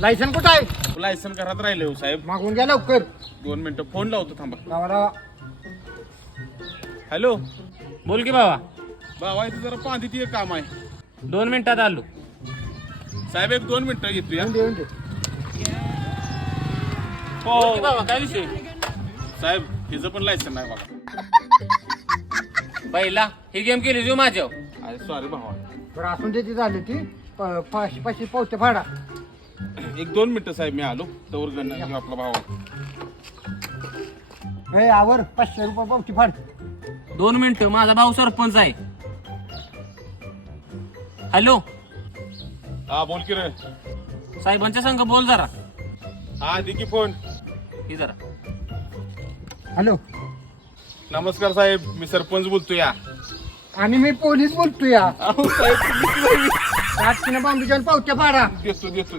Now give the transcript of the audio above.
Licence कुठं आहे? Licence घरात राहिले हो साहेब. मागून घ्या लवकर. 2 मिनिटं फोन लावतो थांबा. लावा. हॅलो बोल की बाबा. बाबा इथे जरा पांदीत एक काम आहे 2 मिनिटात आलो. साहेब. 1-2 मिनिटं घेतो या. येऊन दे. बोल की बाबा, काय विषय? साहेब हिचं पण लायसन नाही बघा. पहिला ही गेम केली जो माझ्या. अरे सॉरी भावा. बरं असून त्याची झाली ती 500 पावते फाडा. 1-2 मिनिटं साहेब मी आलो तवर गणना घेऊ आपला भावा. हे आवर 500 रुपये पावती फाड. 2 मिनिटं, माझा भाऊ सरपंच आहे. हॅलो, हा बोल की रे. साहेबांच्या संग बोल जरा. हा दे की फोन. ही जरा. हॅलो. नमस्कार साहेब, मी सरपंच बोलतो या. आणि मी पोलीस बोलतो या. अहो साहेब तुम्ही- 700 बांबीच्या पावत्या फाडा. देतो.